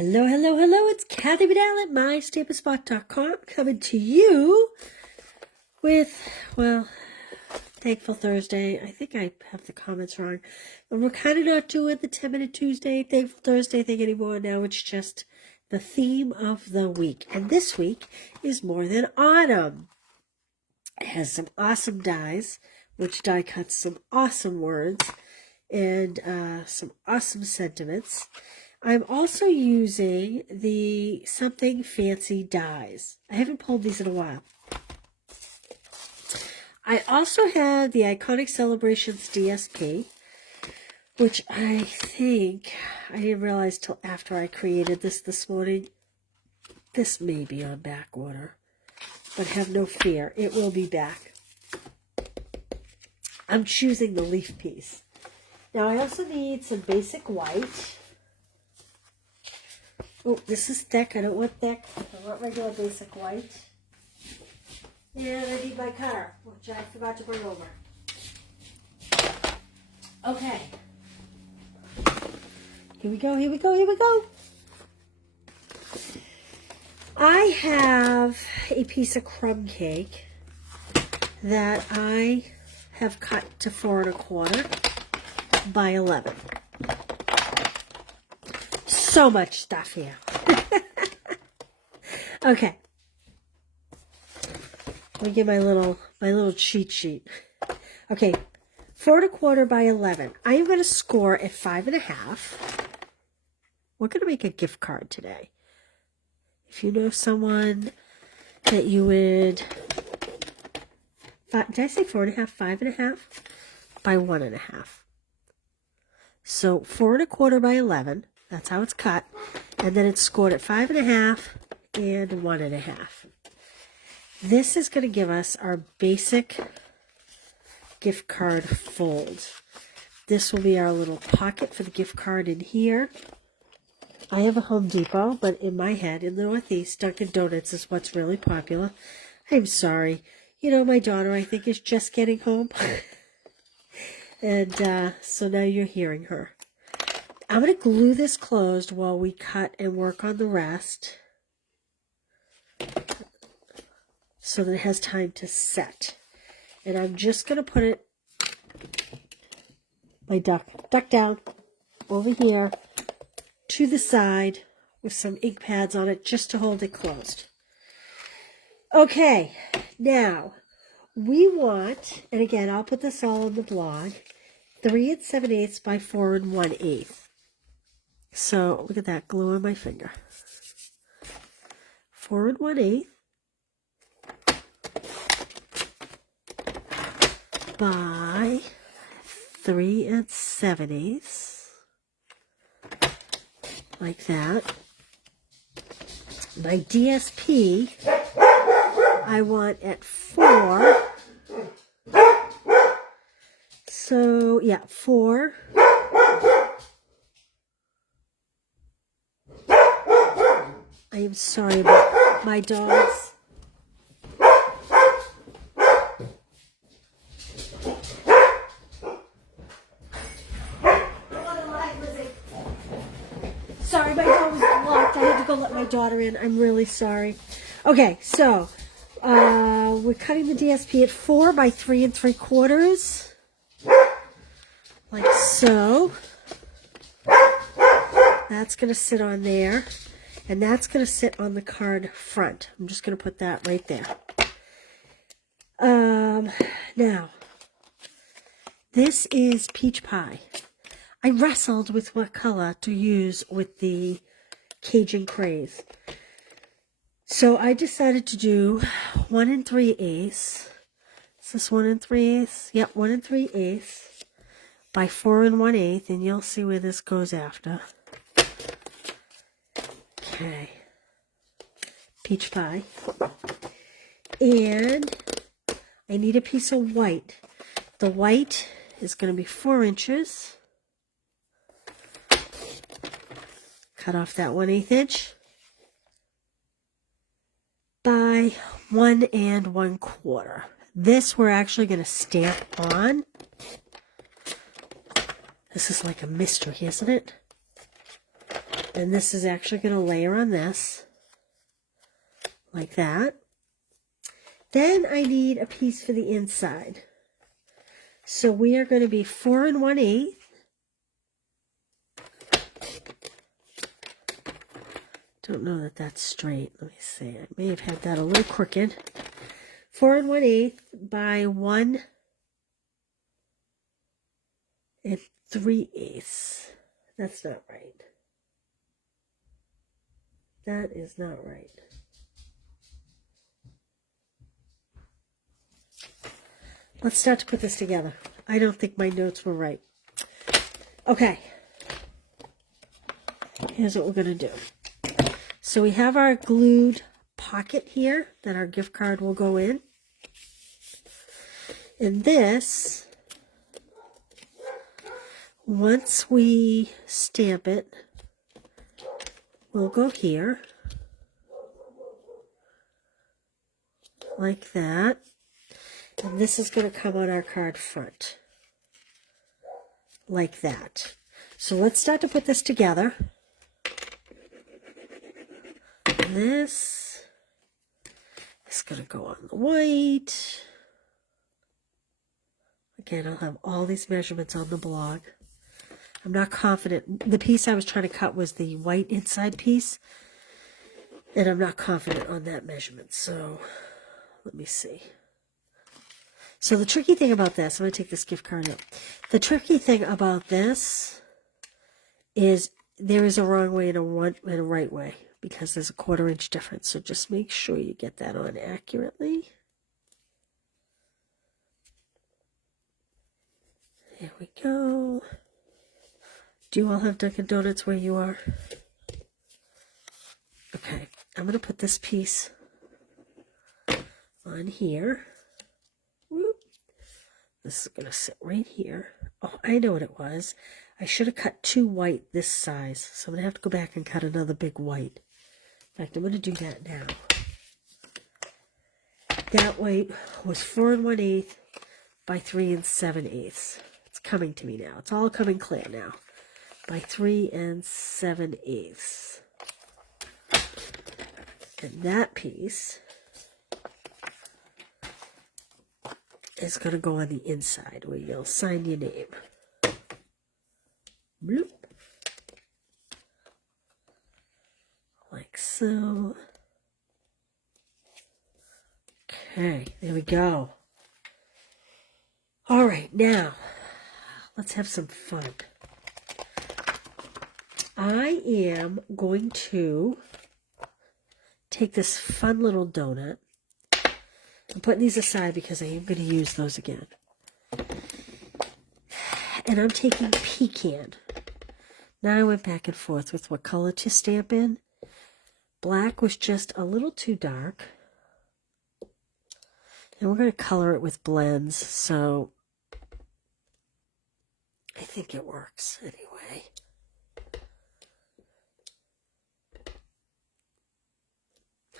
Hello, hello, hello. It's Kathy Vidal at mystampinspot.com coming to you with, well, Thankful Thursday. I think I have the comments wrong. But we're kind of not doing the 10-minute Tuesday, Thankful Thursday thing anymore. Now it's just the theme of the week. And this week is More Than Autumn. It has some awesome dies, which die cuts some awesome words and some awesome sentiments. I'm also using the Something Fancy dies. I haven't pulled these in a while. I also have the Iconic Celebrations DSP, which I think I didn't realize till after I created this morning. This may be on back order, but have no fear, it will be back. I'm choosing the leaf piece. Now I also need some basic white. Oh, this is thick. I don't want thick. I want regular basic white. And I need my cutter, which I forgot to bring over. Okay. Here we go, here we go, here we go. I have a piece of crumb cake that I have cut to 4 1/4 by 11. So much stuff here. Okay. Let me get my little cheat sheet. Okay, 4 1/4 by 11. I am going to score at 5 1/2. We're going to make a gift card today. If you know someone that you would, did I say 4 1/2, 5 1/2? By 1 1/2. So 4 1/4 by 11. That's how it's cut. And then it's scored at 5 1/2 and 1 1/2. This is going to give us our basic gift card fold. This will be our little pocket for the gift card in here. I have a Home Depot, but in my head, in the Northeast, Dunkin' Donuts is what's really popular. I'm sorry. You know, my daughter, I think, is just getting home. And so now you're hearing her. I'm going to glue this closed while we cut and work on the rest so that it has time to set. And I'm just going to put it, my duck down over here to the side with some ink pads on it just to hold it closed. Okay, now we want, and again, I'll put this all on the blog, 3 7/8 by 4 1/8. So look at that glue on my finger. 4 1/8 by 3 7/8, like that. My DSP, I want at 4. So yeah, 4. I am sorry about my dogs. Sorry, my door was locked. I had to go let my daughter in. I'm really sorry. Okay, so we're cutting the DSP at 4 by 3 3/4, like so. That's going to sit on there. And that's going to sit on the card front. I'm just going to put that right there. Now, this is peach pie. I wrestled with what color to use with the Cajun Craze. So I decided to do 1 3/8. Is this 1 3/8? Yep, 1 3/8 by 4 1/8. And you'll see where this goes after. Okay, peach pie, and I need a piece of white. The white is going to be 4 inches. Cut off that 1/8 inch by 1 1/4. This we're actually going to stamp on. This is like a mystery, isn't it? And this is actually going to layer on this, like that. Then I need a piece for the inside. So we are going to be 4 1/8. Don't know that that's straight. Let me see. I may have had that a little crooked. 4 1/8 by 1 3/8. That's not right. That is not right. Let's start to put this together. I don't think my notes were right. Okay. Here's what we're going to do. So we have our glued pocket here that our gift card will go in. And this, once we stamp it, we'll go here, like that. And this is going to come on our card front, like that. So let's start to put this together. This is going to go on the white. Again, I'll have all these measurements on the blog. I'm not confident. The piece I was trying to cut was the white inside piece, and I'm not confident on that measurement. So let me see. So the tricky thing about this, I'm going to take this gift card out. The tricky thing about this is there is a wrong way and a right way, because there's a 1/4 inch difference. So just make sure you get that on accurately. There we go. Do you all have Dunkin' Donuts where you are? Okay, I'm going to put this piece on here. Whoop. This is going to sit right here. Oh, I know what it was. I should have cut 2 white this size. So I'm going to have to go back and cut another big white. In fact, I'm going to do that now. That white was 4 1/8 by 3 7/8. It's coming to me now. It's all coming clear now. By 3 7/8. And that piece is going to go on the inside where you'll sign your name. Bloop. Like so. Okay, there we go. All right, now let's have some fun. I am going to take this fun little donut. I'm putting these aside because I am going to use those again. And I'm taking pecan. Now I went back and forth with what color to stamp in. Black was just a little too dark. And we're going to color it with blends, so I think it works anyway.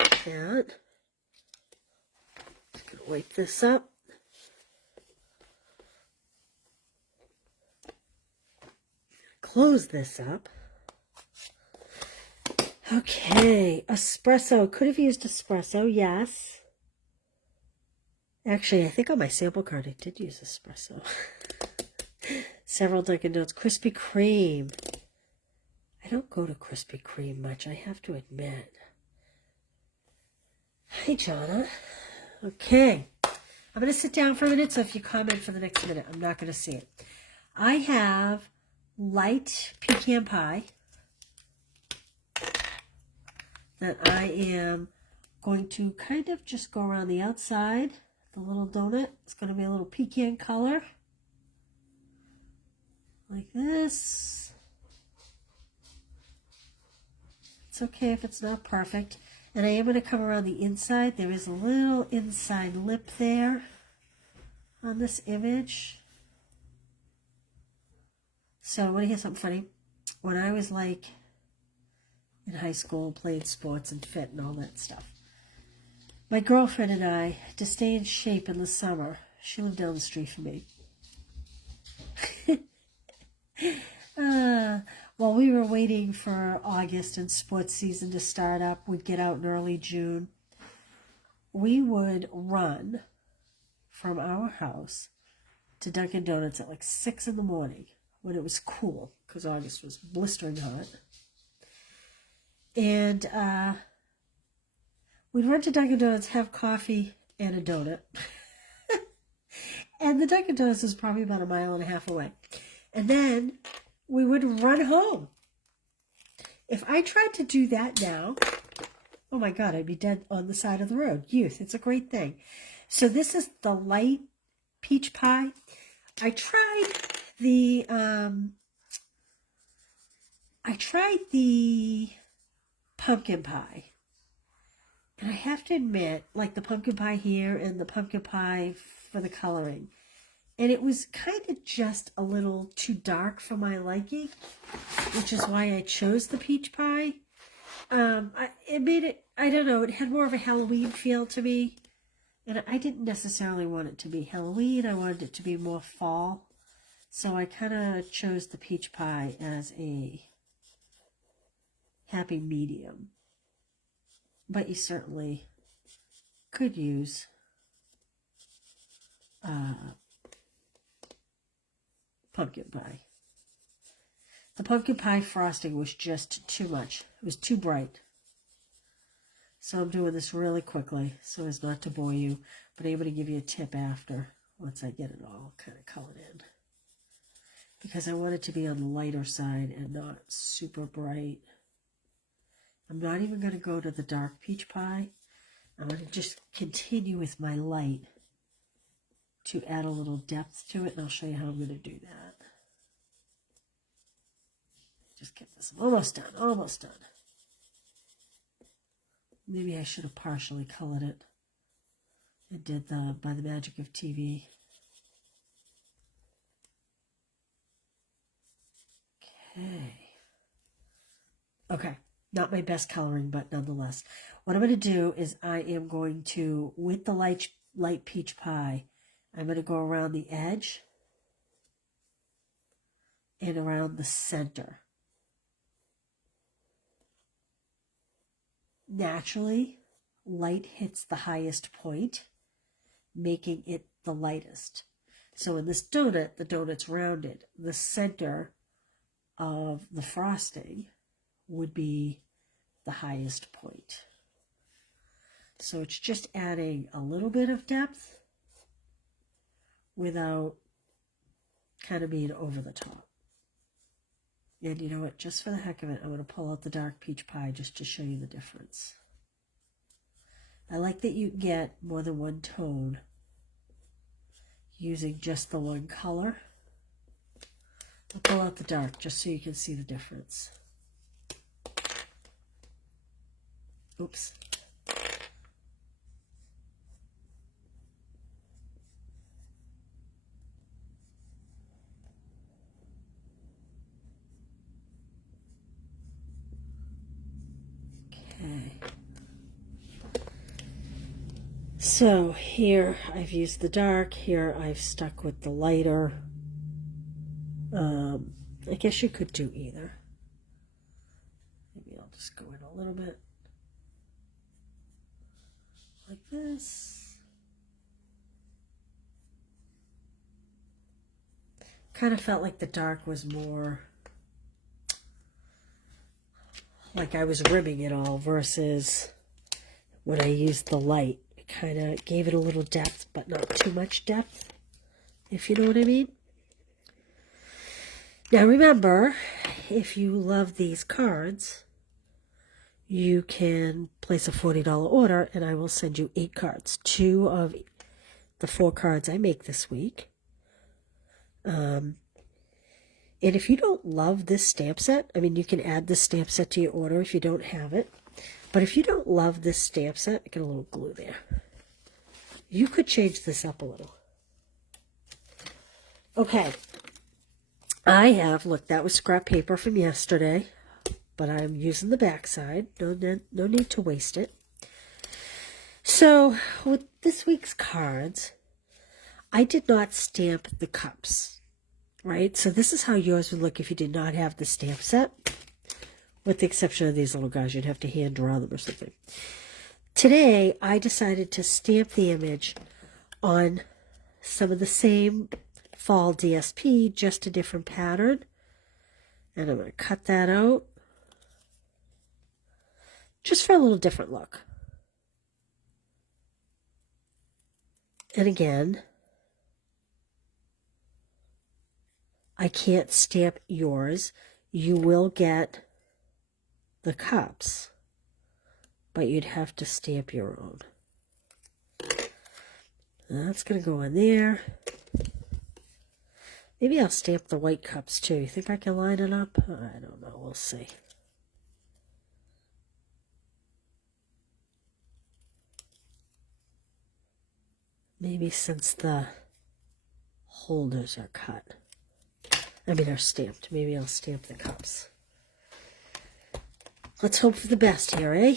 Like that. Just going to wipe this up. Close this up. Okay, espresso. Could have used espresso, yes. Actually, I think on my sample card I did use espresso. Several Dunkin' Donuts. Krispy Kreme. I don't go to Krispy Kreme much, I have to admit. Hi, Jonna. Okay. I'm going to sit down for a minute, so if you comment for the next minute, I'm not going to see it. I have light pecan pie that I am going to kind of just go around the outside. The little donut. It's going to be a little pecan color. Like this. It's okay if it's not perfect. And I am going to come around the inside. There is a little inside lip there on this image. So I want to hear something funny. When I was like in high school, played sports and fit and all that stuff, my girlfriend and I, to stay in shape in the summer, she lived down the street from me. while we were waiting for August and sports season to start up, we'd get out in early June. We would run from our house to Dunkin' Donuts at like 6 in the morning when it was cool, because August was blistering hot. And we'd run to Dunkin' Donuts, have coffee and a donut. And the Dunkin' Donuts is probably about 1.5 miles away. And then we would run home. If I tried to do that now, oh my God, I'd be dead on the side of the road. Youth, it's a great thing. So this is the light peach pie. I tried the pumpkin pie. And I have to admit, like the pumpkin pie here and the pumpkin pie for the coloring, and it was kind of just a little too dark for my liking, which is why I chose the peach pie. It made it, I don't know, it had more of a Halloween feel to me. And I didn't necessarily want it to be Halloween. I wanted it to be more fall. So I kind of chose the peach pie as a happy medium. But you certainly could use pumpkin pie. The pumpkin pie frosting was just too much. It was too bright. So I'm doing this really quickly so as not to bore you, but I'm able to give you a tip after once I get it all kind of colored in. Because I want it to be on the lighter side and not super bright. I'm not even going to go to the dark peach pie. I'm going to just continue with my light to add a little depth to it, and I'll show you how I'm going to do that. Just get this almost done, almost done. Maybe I should have partially colored it. I did the by the magic of TV. Okay, not my best coloring, but nonetheless. What I'm going to do is I am going to, with the light peach pie, I'm going to go around the edge and around the center. Naturally, light hits the highest point, making it the lightest. So in this donut, the donut's rounded. The center of the frosting would be the highest point. So it's just adding a little bit of depth without kind of being over the top. And you know what, just for the heck of it, I'm going to pull out the dark peach pie just to show you the difference. I like that you get more than one tone using just the one color. I'll pull out the dark just so you can see the difference. Oops. Okay. So here I've used the dark, here I've stuck with the lighter. I guess you could do either. Maybe I'll just go in a little bit like this. Kind of felt like the dark was more like I was ribbing it all versus when I used the light. It kind of gave it a little depth, but not too much depth, if you know what I mean. Now remember, if you love these cards, you can place a $40 order and I will send you 8 cards. 2 of the 4 cards I make this week. And if you don't love this stamp set, I mean, you can add this stamp set to your order if you don't have it. But if you don't love this stamp set, I got a little glue there. You could change this up a little. Okay. I have, look, that was scrap paper from yesterday, but I'm using the back side. No need to waste it. So with this week's cards, I did not stamp the cups, right? So this is how yours would look if you did not have the stamp set. With the exception of these little guys, you'd have to hand draw them or something. Today, I decided to stamp the image on some of the same fall DSP, just a different pattern. And I'm going to cut that out just for a little different look. And again, I can't stamp yours. You will get the cups, but you'd have to stamp your own. That's going to go in there. Maybe I'll stamp the white cups too. You think I can line it up? I don't know. We'll see. Maybe since the holders are cut. I mean, are stamped. Maybe I'll stamp the cups. Let's hope for the best here, eh?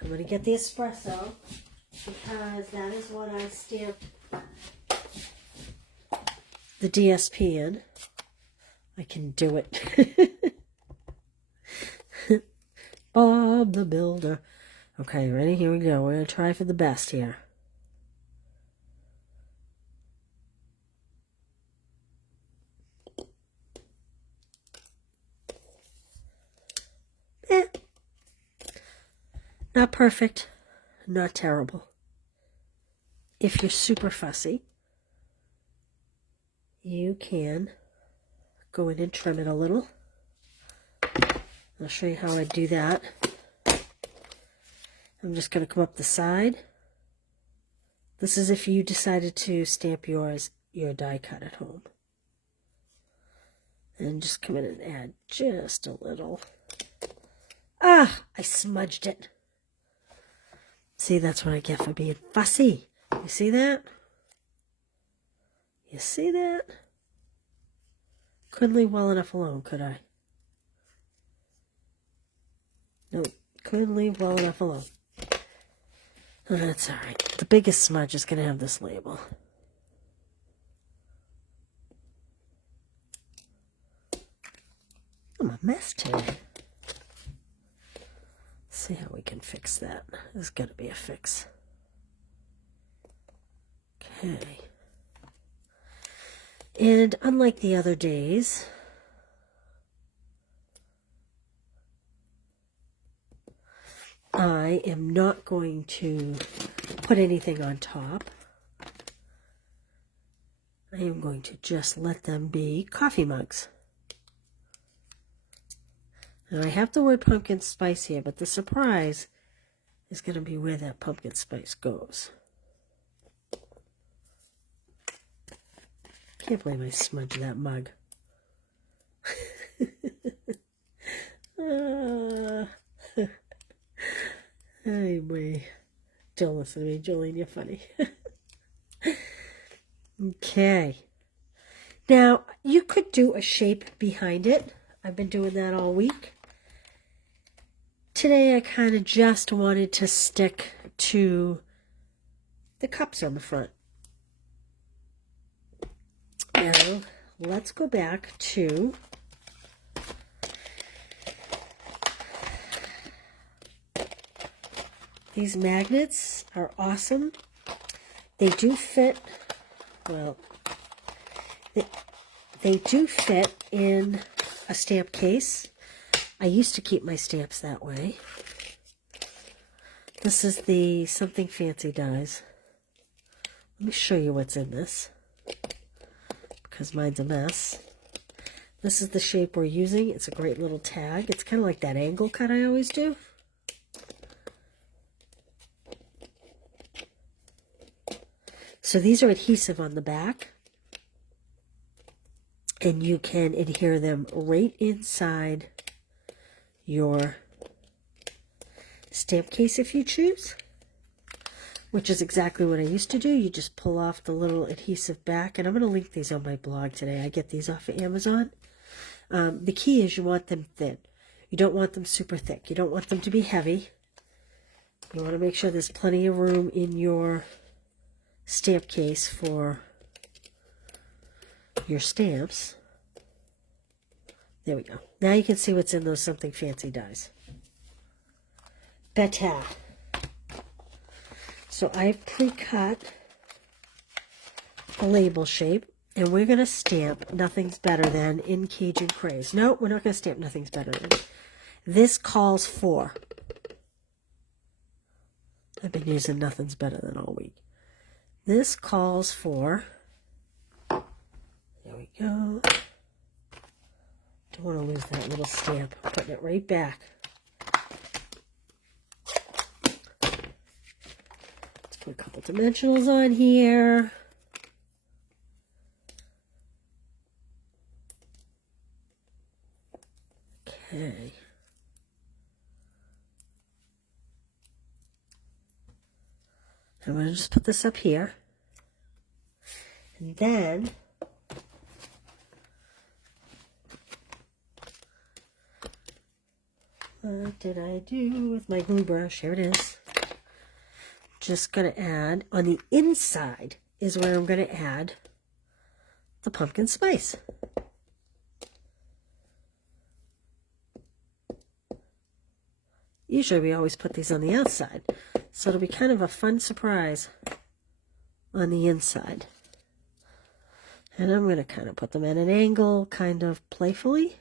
I'm going to get the espresso because that is what I stamped the DSP in. I can do it. Bob the Builder. Okay, ready? Here we go. We're going to try for the best here. Not perfect, not terrible. If you're super fussy, you can go in and trim it a little. I'll show you how I do that. I'm just going to come up the side. This is if you decided to stamp your die cut at home. And just come in and add just a little. Ah, I smudged it. See, that's what I get for being fussy. You see that? You see that? Couldn't leave well enough alone, could I? Nope, couldn't leave well enough alone. Oh, that's alright. The biggest smudge is going to have this label. I'm a mess today. See how we can fix that. There's got to be a fix. Okay. And unlike the other days, I am not going to put anything on top. I am going to just let them be coffee mugs. Now I have the word pumpkin spice here, but the surprise is going to be where that pumpkin spice goes. Can't believe I smudged that mug. Anyway, don't listen to me, Jolene, you're funny. Okay. Now, you could do a shape behind it. I've been doing that all week. Today, I kind of just wanted to stick to the cups on the front. Now, let's go back to these magnets. Are awesome. They do fit, well, they do fit in a stamp case. I used to keep my stamps that way. This is the Something Fancy dies. Let me show you what's in this, because mine's a mess. This is the shape we're using. It's a great little tag. It's kind of like that angle cut I always do. So these are adhesive on the back, and you can adhere them right inside your stamp case if you choose, which is exactly what I used to do. You just pull off the little adhesive back, and I'm going to link these on my blog today. I get these off of Amazon. The key is you want them thin. You don't want them super thick. You don't want them to be heavy. You want to make sure there's plenty of room in your stamp case for your stamps. There we go. Now you can see what's in those Something Fancy dies. Better. So I've pre-cut the label shape, and we're going to stamp Nothing's Better Than in Cajun Craze. No, we're not going to stamp Nothing's Better Than. This calls for, I've been using Nothing's Better Than all week. This calls for, there we go. Don't want to lose that little stamp. I'm putting it right back. Let's put a couple dimensionals on here. Okay. I'm going to just put this up here. And then what did I do with my glue brush? Here it is. Just going to add, on the inside is where I'm going to add the pumpkin spice. Usually we always put these on the outside, so it'll be kind of a fun surprise on the inside. And I'm going to kind of put them at an angle, kind of playfully,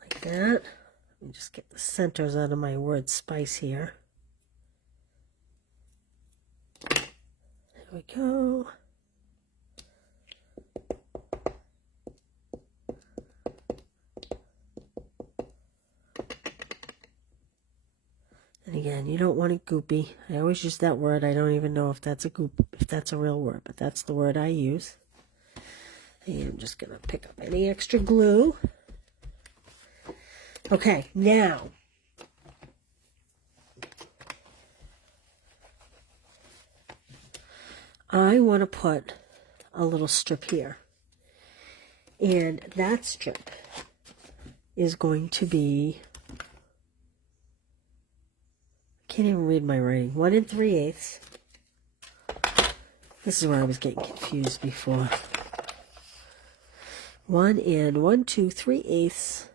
like that. Let me just get the centers out of my word spice here. There we go. And again, you don't want it goopy. I always use that word. I don't even know if that's a goop, if that's a real word, but that's the word I use. And I'm just going to pick up any extra glue. Okay, now I want to put a little strip here. And that strip is going to be, can't even read my writing, 1 3/8. This is where I was getting confused before. 1 2 3/8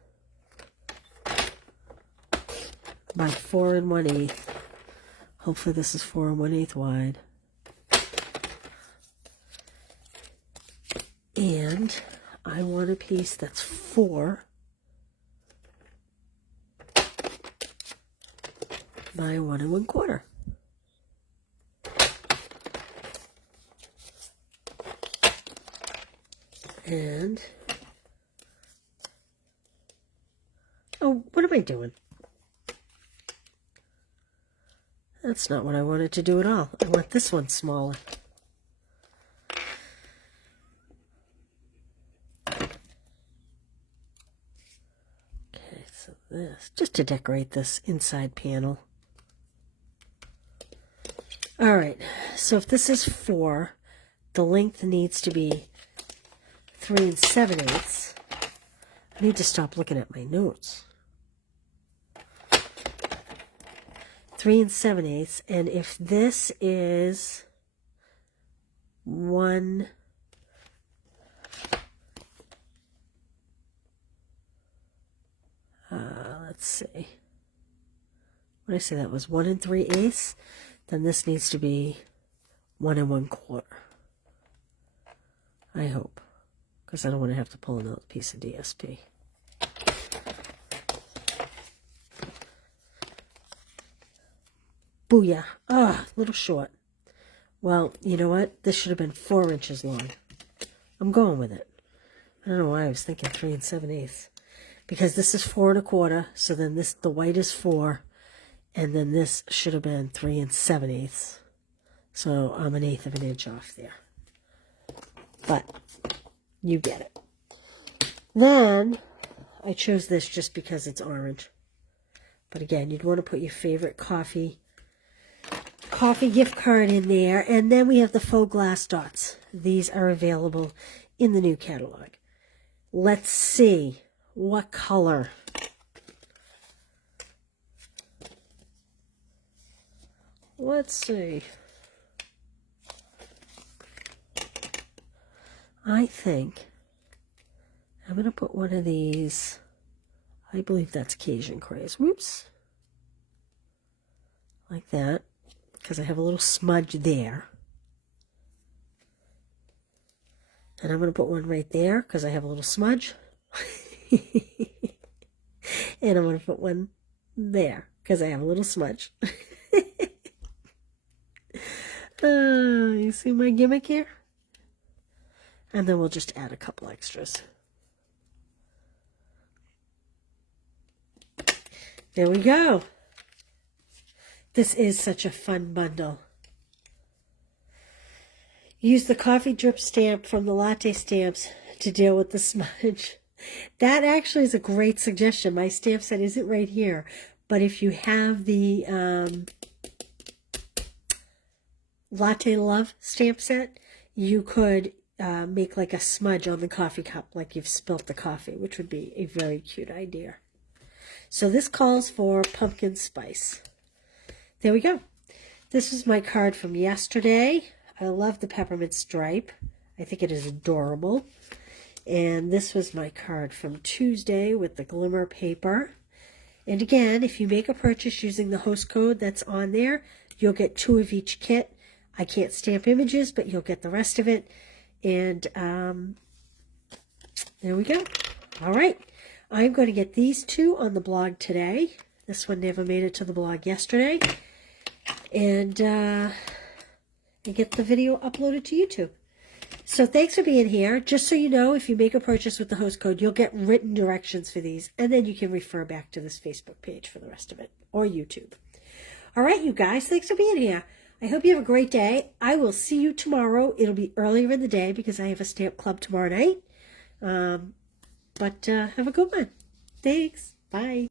by 4 1/8. Hopefully this is 4 1/8 wide. And I want a piece that's 4 by 1 1/4. And, oh, what am I doing? That's not what I wanted to do at all. I want this one smaller. Okay, so this, just to decorate this inside panel. All right, so if this is 4, the length needs to be 3 7/8. I need to stop looking at my notes. 3 7/8, and if this is 1, let's see. What did I say that was? 1 3/8. Then this needs to be 1 1/4. I hope, because I don't want to have to pull another piece of DSP. Booyah. Ah, a little short. Well, you know what? This should have been 4 inches long. I'm going with it. I don't know why I was thinking 3 7/8. Because this is 4 1/4, so then this, the white is 4, and then this should have been 3 7/8. So I'm 1/8 of an inch off there. But you get it. Then I chose this just because it's orange. But again, you'd want to put your favorite coffee gift card in there. And then we have the faux glass dots. These are available in the new catalog. Let's see what color. Let's see. I think I'm going to put one of these, I believe that's Cajun Craze. Whoops. Like that, because I have a little smudge there. And I'm going to put one right there because I have a little smudge. And I'm going to put one there because I have a little smudge. You see my gimmick here? And then we'll just add a couple extras. There we go. This is such a fun bundle. Use the coffee drip stamp from the latte stamps to deal with the smudge. That actually is a great suggestion. My stamp set isn't right here. But if you have the Latte Love stamp set, you could make like a smudge on the coffee cup like you've spilt the coffee, which would be a very cute idea. So this calls for pumpkin spice. There we go. This is my card from yesterday. I love the peppermint stripe. I think it is adorable. And this was my card from Tuesday with the glimmer paper. And again, if you make a purchase using the host code that's on there, you'll get 2 of each kit. I can't stamp images, but you'll get the rest of it. And there we go. All right. I'm going to get these 2 on the blog today. This one never made it to the blog yesterday. And get the video uploaded to YouTube. So thanks for being here. Just so you know, if you make a purchase with the host code, you'll get written directions for these. And then you can refer back to this Facebook page for the rest of it. Or YouTube. All right, you guys. Thanks for being here. I hope you have a great day. I will see you tomorrow. It'll be earlier in the day because I have a stamp club tomorrow night. But have a good one. Thanks. Bye.